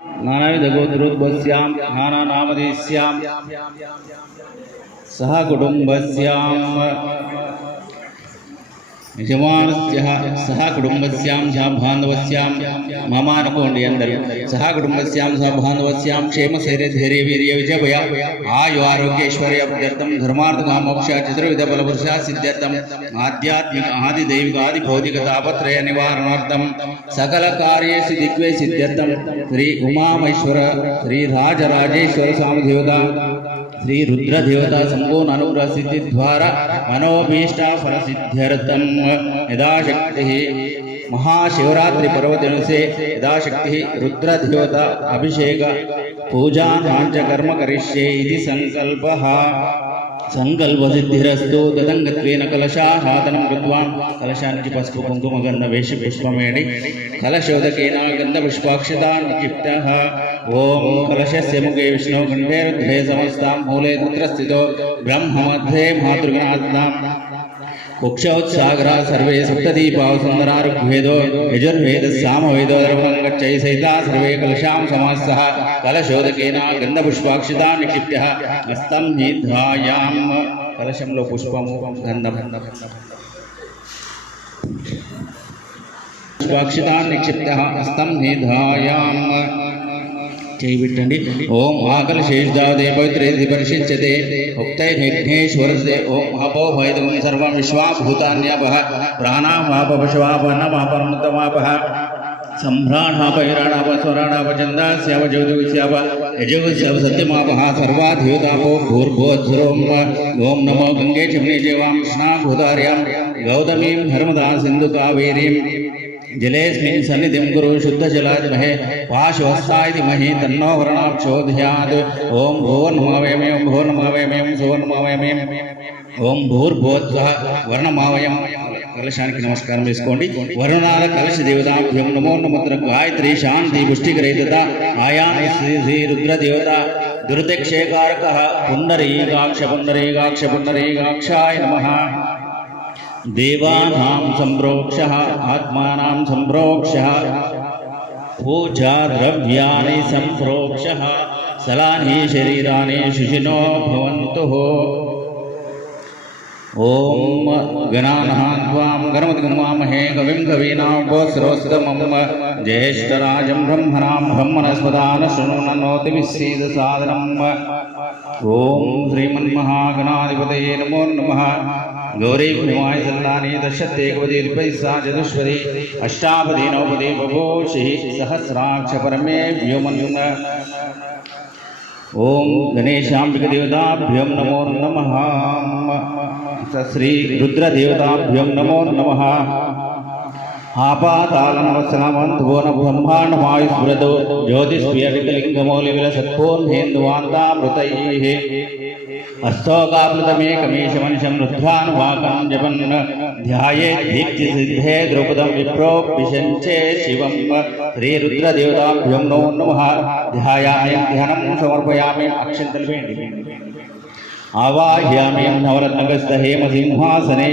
नानाविधगोत्रोद्भवस्यां नानानामधेस्यां सह कुटुम्बस्यां यजमानस्य सह कुटुम्बस्यां सह बान्धवस्यां मम अनुकोंडि अंदर सह कुटुम्बस्यां सह बान्धवस्यां क्षेम स्थैर्य धैर्य वीर्य विजय आयु आरोग्य ऐश्वर्य अभ्यर्थम धर्मार्थ काम मोक्ष चतुर्विध बल पुरुषार्थ सिद्ध्यर्थम आध्यात्मिक आदि दैविक आदि भौतिक तापत्रय निवारणार्थम सकल कार्येषु दिग्वै सिद्ध्यर्थम श्री उमा महेश्वर श्री राजराजेश्वर स्वामी देवता श्री रुद्र देवता संपूर्ण अनुग्रह सिद्धि द्वारा मनोभीष्ट फल सिद्ध्यर्थम यदाशक्ति महाशिवरात्रि पर्व दिन से यदाशक्ति रुद्र देवता अभिषेक पूजा नाच कर्म करिष्ये इति संकल्पः संकल्प सिद्धिरस्तु तदंगत्वेन कलशाहातनं कृत्वा कलशाనికి పసుపు కుంకుమ గంధ వేష పుష్పమేడి కలశోదకేన గంధ పుష్పాక్షతాన్ నిక్షిప్తః ఓం కలశస్య ముఖే విష్ణు కంఠే రుద్రే సమస్తాం మూలే తత్రస్థితో బ్రహ్మ మధ్యే మాతృగణాత్మాం कुक्षोत्सागरा सर्वे सप्तदीपाव सुंदरारुग्वेदो यजुर्वेद सामवेदो धर्मंगच्चै सहिता सर्वे कलशां समासः कलशोदकेन गन्धपुष्पाक्षितां निक्षिप्य हस्तं निधायां कलशंलो पुष्पमु गन्धं पुष्पाक्षितां निक्षिप्य हस्तं निधायां चैविट्टंडी ओम आकलशेषदादे पवित्रेति परिशिच्यते उक्तैर्विघ्नेश्वरस्य ओम अपो वैदं सर्वं विश्वाभूतान्यापः प्राणावापवशवापन्नवापरमुत्तमापः सम्भ्राणापैराणाप स्वराणाप चन्दास्याप ज्योतिस्याप यजुस्याप सत्यमापः सर्वाधियोतापो भूर्भुवस्सुरोम ओम नमो गंगे चमने जेवां कृष्णा गोदावर्यां गौतमीं नर्मदा सिन्धु कावेरीं जलेस्मिन् सन्निधिं कुरु शुद्धजलाजमहे पाशवस्तायति महि तन्नो वर्णाक्षोदयात् ओम भूर्नमावयमे ओम भूर्नमावयमे ओम सुवर्णमावयमे ओम भूर्भुवस्सः वर्णमावयम कलशाనికి నమస్కారం చేసుకోండి వరుణాల కలశ దేవతాభ్యం నమో నమః గాయత్రి శాంతి పుష్టికరేతత ఆయామి శ్రీ రుద్ర దేవత దుర్దక్షేకారకః పుండరీకాక్ష పుండరీకాక్ష పుండరీకాక్షాయ నమః देवानां संप्रोक्षः आत्मानां संप्रोक्षः पूजा द्रव्याणि संप्रोक्षः सलानि शरीराणि शुचिनो भवन्तु ओम गणानां त्वां गणपतिगुम्मामहे कविं कवीनामुपस्रोस्तमं ज्येष्ठराजं ब्रह्मणां ब्रह्मणस्पदान शृणुनोति विश्रीदसादनम् ओम श्रीमन्महागणाधिपतये नमो नमः गौरी भूमाय सल्लानि दशत्येकपदी द्विपैसा चतुष्पदी अष्टापदी नवपदी बभूषि सहस्राक्ष परमे व्योमन्युम ओम गणेशांबिक देवताभ्यं नमो नमः श्री रुद्र देवताभ्यं नमो नमः आपातालनवत्सलामन्त्वोन ब्रह्माण्डमायुस्मृतो ज्योतिष्प्रियविकलिङ्गमौलिविलसत्पूर्णेन्दुवान्तामृतैः अस्तोकाप्लुतमेकमीशमनिशं रुद्धानुवाकं जपन् ध्यायेद्धीप्तिसिद्धे द्रौपदं विप्रोपिशञ्चे शिवं श्रीरुद्रदेवताभ्यं नमो नमः ध्यायामि ध्यानं समर्पयामि अक्षन्तल्पेण्डि आवाह्यामि नवरत्नगस्तहेमसिंहासने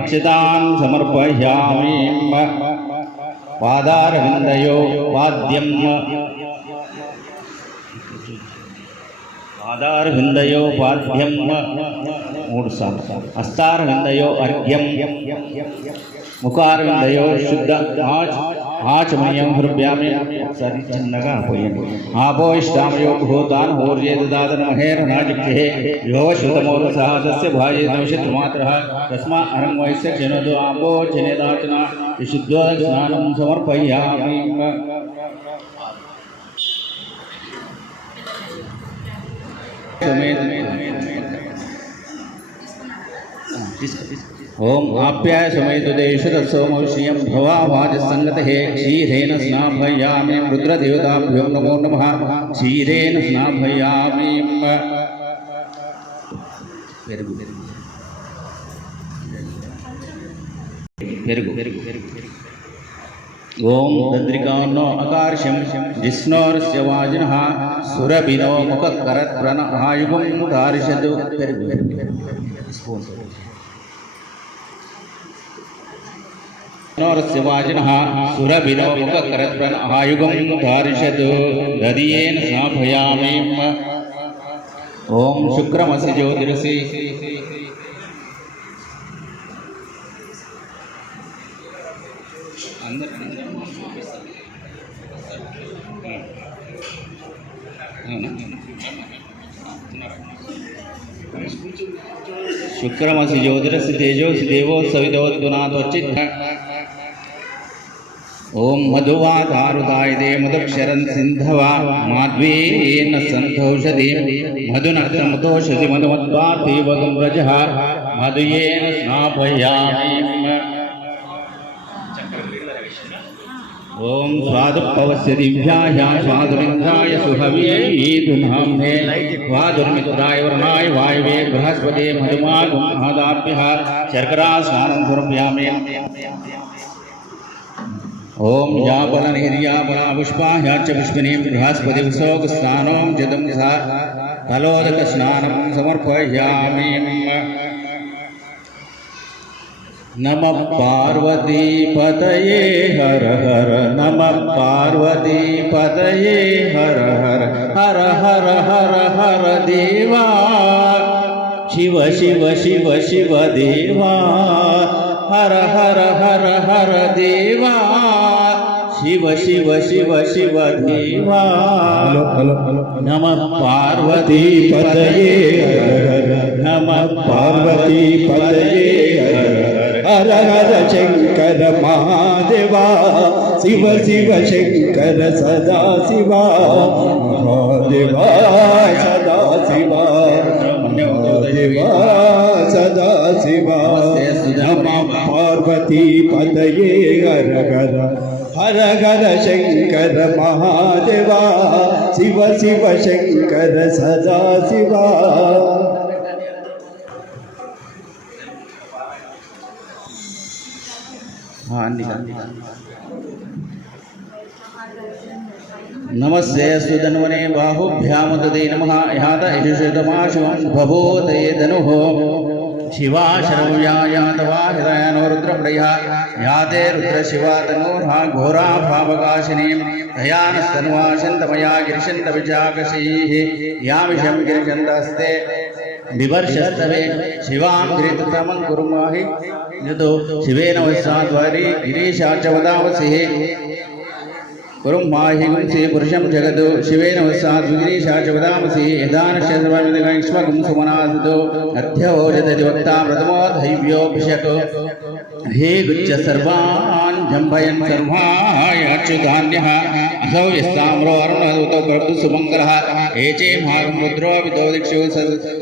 अक्षतान् समर्पयामि पादारविन्दयो वाद्यं पादारविन्दयो वाद्यं हस्तारविन्दयो अर्घ्यं मुखारविन्दयो शुद्ध आचमनीयं हृदयामि सरिचन्नगा पोयन् आपोष्टामयो भूतान् होर्येददातन महेरनाजिक्षे योश्रुतमोरसहस्य भाजे नवशतमात्रः तस्मा अरङ्वयस्य जनदो आपो जनेदाचना विशुद्धो स्नानं समर्पयामि ओम आप्याय समेत देशदसोम श्रियं भवावाज संगतहे क्षीरेण स्नाभयामि रुद्रदेवताभ्यो नमो नमः क्षीरेण स्नाभयामि ओम दद्रिकानो अकार्षं जिष्णोरस्य वाजिनः सुरभिनो मुखकरत्प्रण आयुगं तारिषदु नोरस्य वाजिनः सुरभिनो मुखकरत्प्रण आयुगं धारिषत् दधियेन स्थापयामि ओम शुक्रमसि ज्योतिरसि शुक्रमसि ज्योतिरसि तेजोसि देवो सवितोद्गुणात्वचित् ओम मधुवाधारुदाय दे मधुक्षरन् सिन्धवा माध्वेन सन्धौषधि मधुनक्तमुतोषधि मधुमद्वाति वगं व्रजः मधुयेन स्नापयामि ओम स्वादुपवस्य दिव्याय स्वादुरिन्द्राय सुहव्यै दुनाम्ने स्वादुर्मित्राय वरुणाय वायवे बृहस्पते मधुमागं महदाभ्यः शर्करा स्नानं समर्पयामि ओम यापलनिर्यापला पुष्पायाच पुष्पिनीं बृहस्पति विसोगस्नानं जदं सा तलोदकस्नानं समर्पयामि नमः पार्वती पतये हर हर नमः पार्वती पतये हर हर हर हर हर हर देवा शिव शिव शिव शिव देवा हर हर हर हर देवा शिव शिव शिव शिव देवा नमः पार्वती पतये नमः पार्वती पतये हर हर शंकर महादेवा शिव शिव शंकर सदा शिवा महादेवा सदा शिवा देवा सदा शिवा नमः पार्वती पतये हर हर हर हर शंकर महादेवा शिव शिव शंकर सदा शिवा नमस्ते सुधन्वने बाहुभ्याम तदे नमः यात यजुषतमाशुं भवोते धनुः शिवा शरव्यायातवा हृदयनो रुद्रप्रिया याते रुद्रशिवा तनोर्हा घोरा भावकाशिनीं दयानस्तन्वा शन्तमया गिरिशन्तविजाकशीः यामिषं गिरिशन्तस्ते विवर्षस्तवे शिवां गिरितमं कुर्माहि यतो शिवेन वस्साद्वारि गिरीशाच वदावसिः कुरुमाहि गुंसे पुरुषं जगतो शिवेन वस्साद्विगिरीशाच वदामसि यदानश्चन्द्रममिदगैक्ष्मगुं सुमनासतो अध्यवोजति वक्ता प्रथमो दैव्योऽभिषको हे गुच्छ सर्वान् जम्भयन् सर्वाय अच्युतान्यः असौ यस्ताम्रो अरुणदूतो प्रभु सुमङ्गलः एचे भागं रुद्रो विदो दिक्षु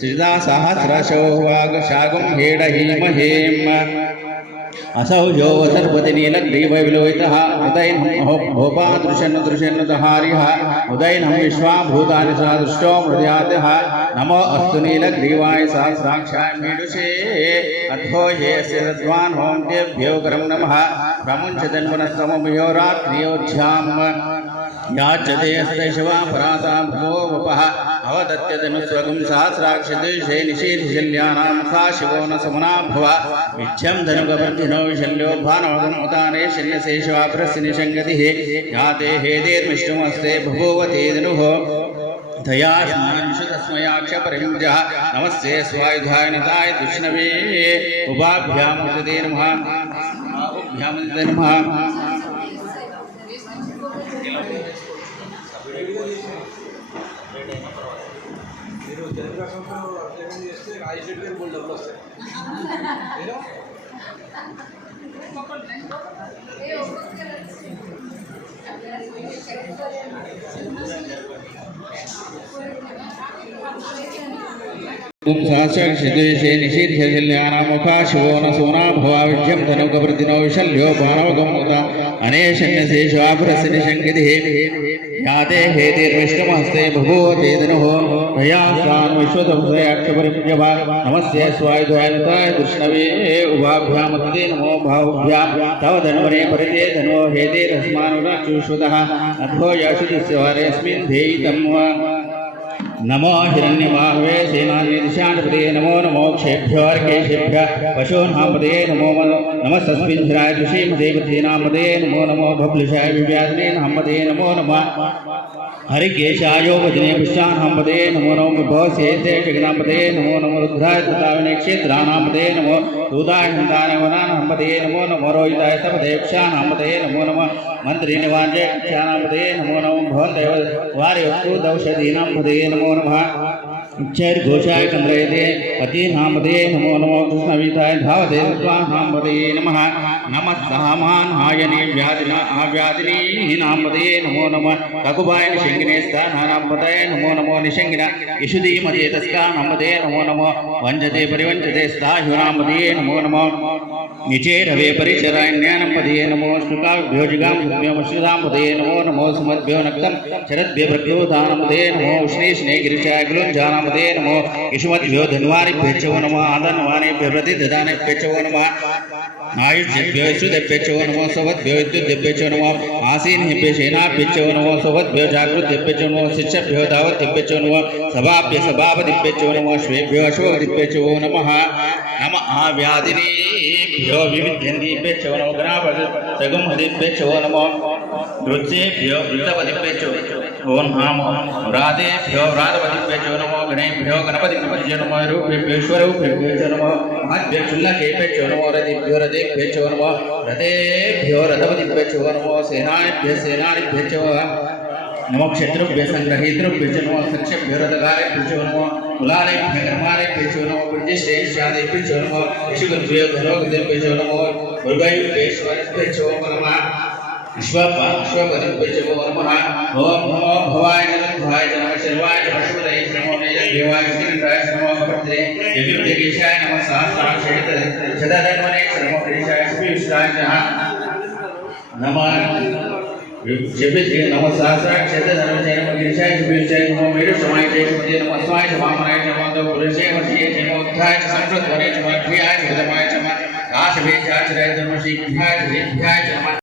सृजा सहस्रशो वागशागं हेडहीमहेम असौ जो सर्वति नीलग्रीव विलोहितः उदयनं भोपादृशन्नुदहारिः उदयनं विश्वाभूतानि सा दृष्टो मृद्यातः नमो अस्तु नीलग्रीवाय सहस्राक्षाय मीडुषे अद्भो ये सद्वान् हों देभ्यो करं नमः प्रमुञ्चतन्वनस्तमभयो रात्रियोध्याम् याचते हस्तैषवा पराता भो वपः अवदत्यतनुस्वगं सहस्राक्षदेशे निशीर्षल्यानां सा शिवो न समना भव विच्छं धनुकवर्धिनो विशल्यो भानवगं उताने शल्यशेषवाप्रस्य निषङ्गतिः याते हेदेर्मिष्टुमस्ते बभूवते धनुः दया स्मयाक्षपरिमुजः नमस्ते स्वायुधाय नताय दुष्णवे उभाभ्यां मुदते नमः उभ्यां मुदते नमः सहस्रक्षदेशे निशीर्षल्यानामुखा शिवो न सोना भवाविज्यं धनुकवृद्धिनो विशल्यो बाणवगमुता अनेशन्यशेषापुरस्य निषङ्गितिः याते हेतिर्विष्णुमहस्ते बभूवते धनुः भयास्तान् विश्वतंसयाक्षपरिमुजभा नमस्ते स्वायुधायनताय कृष्णवे उभाभ्यामुदते नमो बाहुभ्यां तव धन्वने परिते धनो हेतिरस्मानुराक्षुष्वतः अद्भो याशुतिस्य वारेऽस्मिन् धेयितं नमो हिरण्यबाहवे सेनानिर्शानपदे नमो नमोक्षेभ्यो अर्केशेभ्यः पशूनामपदे नमो नमस्तस्मिन्धिराय तुषीमदेवतीनामपदे नमो नमो भवलिशाय विव्याधिने नामपदे नमो नमः हरिकेशायो वजने पुष्यानामपदे नमो नमो विभवसेते जगन्नामपदे नमो नमो रुद्राय तथाविने क्षेत्राणामपदे नमो दूताय हन्तानवनानामपदे नमो नमो रोहिताय तपदेक्षानामपदे नमो नमः मंत्रिनिवार्य क्षानामपदे नमो नमो भवन्देव वार्यस्तु दौषधीनामपदे नमो नमः चैर्घोषाय चन्द्रयते पतिनामपदे नमो नमो कृष्णवीताय धावते स्वाहानामपदे नमः नमः सामान्हायने व्याधिना आव्याधिनी नामपदे नमो नमः रघुबाय निशंगिने स्थानानामपदे नमो नमो निशंगिना इषुधीमते तस्कानामपदे नमो नमो वञ्जते परिवञ्जते स्थायुनामपदे नमो नमो निचेरवे परिचरान्यानपदे नमो शुकाभ्यो जिगाम्भ्योमश्रुतामपदे नमो नमो सुमद्भ्यो नक्तं शरद्भ्यो प्रक्रोधानपदे नमो उष्णेष्णे गिरिशाय गुलुञ्जानामपदे नमो यशुमद्भ्यो धन्वारिभ्यो च नमो आदन्वानेभ्यो प्रतिददानेभ्यो च नमः आयुष्यभ्यो यशुदेभ्यो च नमो सवद्भ्यो विद्युद्भ्यो च नमो आसीनेभ्यो सेनाभ्यो च नमो सवद्भ्यो जागृतेभ्यो च नमो शिष्यभ्यो दावतेभ्यो च नमो सभाभ्यो सभापतिभ्यो च नमो श्वेभ्यो अश्वपतिभ्यो च नमः नमः व्याधिनेभ्यो विविध्यन्तेभ्यो च नमो गणापति सगुंहतेभ्यो च नमो वृत्सेभ्यो वृत्तपतिभ्यो च नमो व्रातेभ्यो व्रातपतिभ्यो च नमो गणेभ्यो गणपतिभ्यो च नमो रूपेभ्यो ईश्वरूपेभ्यो च नमो महद्भ्यो क्षुल्लकेभ्यो च नमो रथेभ्यो रथेभ्यो च नमो रथेभ्यो रथपतिभ्यो च नमो सेनानिभ्यो सेनानिभ्यो च नमो क्षेत्रेभ्यो संग्रहीतृभ्यो च नमो सक्षेभ्यो रथकारेभ्यो च नमो कुलालेभ्यो कर्मालेभ्यो च नमो प्रतिष्ठेष्यादेभ्यो च नमो यशुगुभ्यो धनोगतेभ्यो च नमो भुर्भयुभ्येश्वरेभ्यो च नमः विश्वपतिभ्यो च नमः ओम नमो भवाय नमः शर्वाय पशुपतये नमो देवाय श्रीराय नमो भद्रे दिव्यकेशाय नमः सहस्राक्षेत्र शतधन्वने नमो केशाय श्रीविष्णाय नमः जपित्रे नमः सहस्राक्षेत्र धन्वने नमो केशाय श्रीविष्णाय नमो वीरशमाय श्रीमते नमः स्वाय वामनाय नमो पुरुषे वशिये नमो उत्थाय संस्कृतवने नमो क्रियाय धर्माय नमः काशभेशाय नमो शीघ्राय नमः